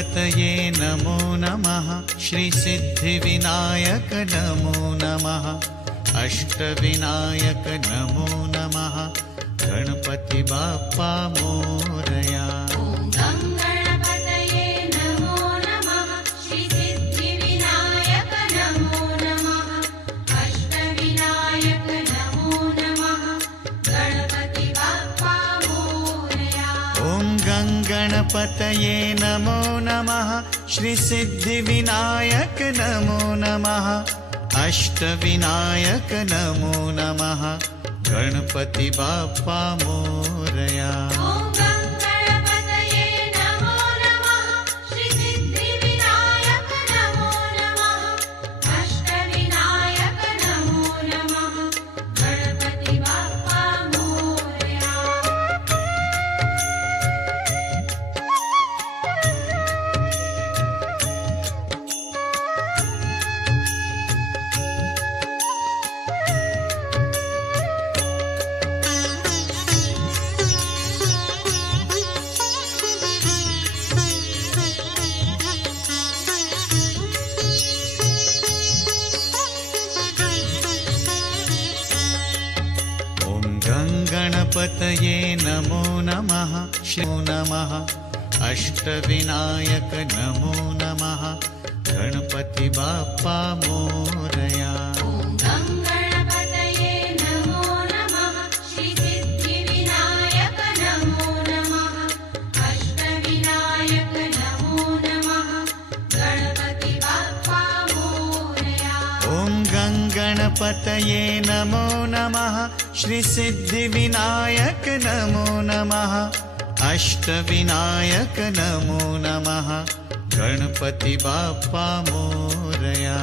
गणपतये नमो नमः। श्रीसिद्धिविनायक नमो नमः। अष्टविनायक नमो नमः। गणपति बाप्पा मोरया। गणपतये नमो नमः। श्रीसिद्धिविनायक नमो नमः। अष्टविनायक नमो नमः। गणपति बाप्पा मोरया। गणपतये नमो नमः। शिवो नमः। अष्टविनायक नमो नमः। गणपति बाप्पा मोरया। गणपतये नमो नमः। श्रीसिद्धिविनायक नमो नमः। अष्टविनायक नमो नमः। गणपति बाप्पा मोरया।